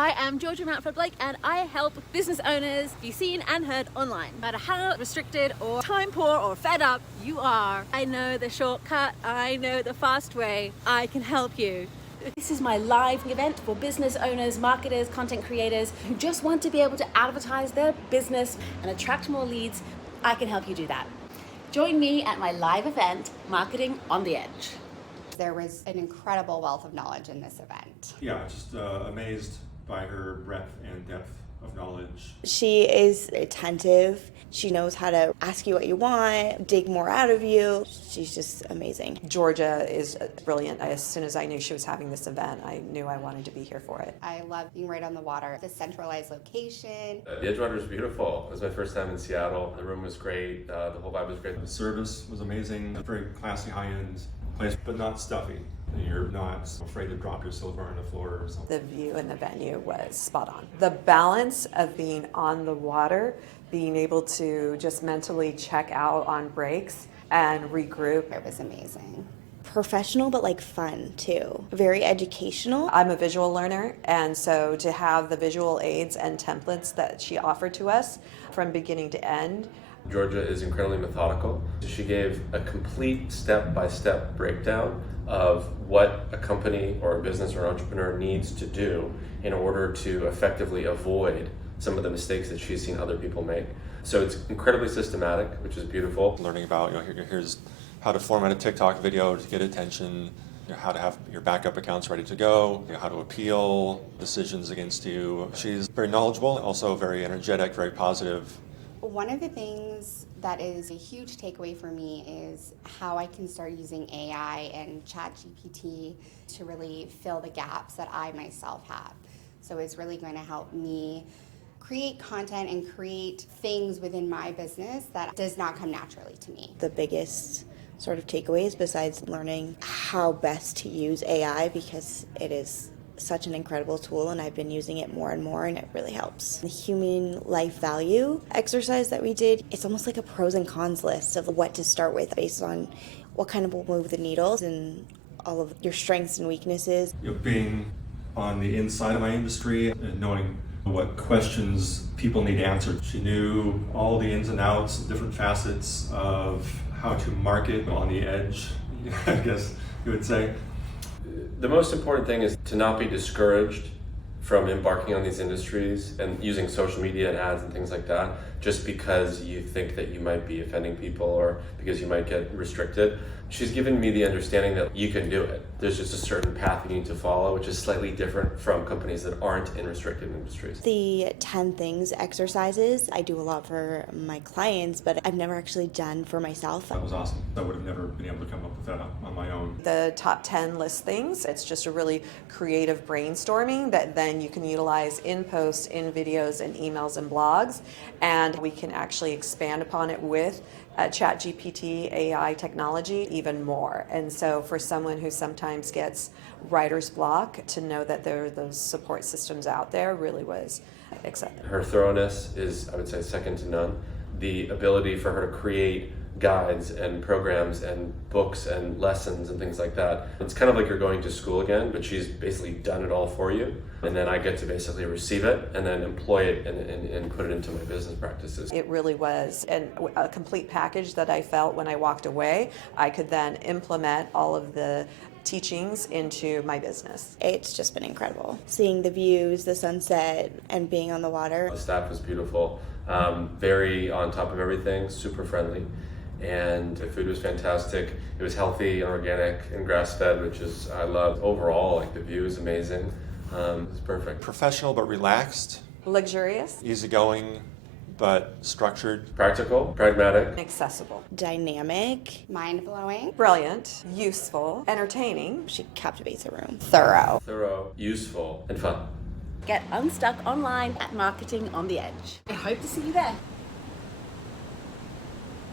I am Georgia Mountford-Blake and I help business owners be seen and heard online. No matter how restricted or time poor or fed up you are, I know the shortcut, I know the fast way, I can help you. This is my live event for business owners, marketers, content creators who just want to be able to advertise their business and attract more leads. I can help you do that. Join me at my live event, Marketing on the Edge. There was an incredible wealth of knowledge in this event. Yeah, just amazed by her breadth and depth of knowledge. She is attentive. She knows how to ask you what you want, dig more out of you. She's just amazing. Georgia is brilliant. As soon as I knew she was having this event, I knew I wanted to be here for it. I love being right on the water, the centralized location. The Edgewater was beautiful. It was my first time in Seattle. The room was great. The whole vibe was great. The service was amazing. Very classy, high-end place, but not stuffy. You're not afraid to drop your silver on the floor or something. The view in the venue was spot on. The balance of being on the water, being able to just mentally check out on breaks and regroup. It was amazing. Professional, but like fun too. Very educational. I'm a visual learner, and so to have the visual aids and templates that she offered to us from beginning to end. Georgia is incredibly methodical. She gave a complete step-by-step breakdown of what a company or a business or entrepreneur needs to do in order to effectively avoid some of the mistakes that she's seen other people make. So it's incredibly systematic, which is beautiful. Learning about, here's how to format a TikTok video to get attention, how to have your backup accounts ready to go, how to appeal decisions against you. She's very knowledgeable, also very energetic, very positive. One of the things that is a huge takeaway for me is how I can start using AI and ChatGPT to really fill the gaps that I myself have. So it's really going to help me create content and create things within my business that does not come naturally to me. The biggest sort of takeaways, besides learning how best to use AI, because it is such an incredible tool and I've been using it more and more and it really helps. The human life value exercise that we did, it's almost like a pros and cons list of what to start with based on what kind of will move the needles and all of your strengths and weaknesses. Being on the inside of my industry and knowing what questions people need answered. She knew all the ins and outs, different facets of how to market on the edge, I guess you would say. The most important thing is to not be discouraged from embarking on these industries and using social media and ads and things like that just because you think that you might be offending people or because you might get restricted. She's given me the understanding that you can do it. There's just a certain path you need to follow, which is slightly different from companies that aren't in restricted industries. The 10 things exercises, I do a lot for my clients, but I've never actually done for myself. That was awesome. I would have never been able to come up with that on my own. The top 10 list things, it's just a really creative brainstorming that then you can utilize in posts, in videos, and emails and blogs, and we can actually expand upon it with ChatGPT AI technology even more. And so for someone who sometimes gets writer's block, to know that there are those support systems out there really was exciting. Her thoroughness is, I would say, second to none. The ability for her to create guides and programs and books and lessons and things like that. It's kind of like you're going to school again, but she's basically done it all for you. And then I get to basically receive it and then employ it and put it into my business practices. It really was a complete package that I felt when I walked away. I could then implement all of the teachings into my business. It's just been incredible. Seeing the views, the sunset, and being on the water. The staff was beautiful, very on top of everything, super friendly. And the food was fantastic. It was healthy and organic and grass-fed, which is I loved. Overall, like the view is amazing. It was perfect. Professional but relaxed. Luxurious. Easygoing but structured. Practical, pragmatic. Accessible. Dynamic. Mind-blowing. Brilliant. Useful. Entertaining. She captivates the room. Thorough. Thorough, useful, and fun. Get unstuck online at Marketing on the Edge. I hope to see you there.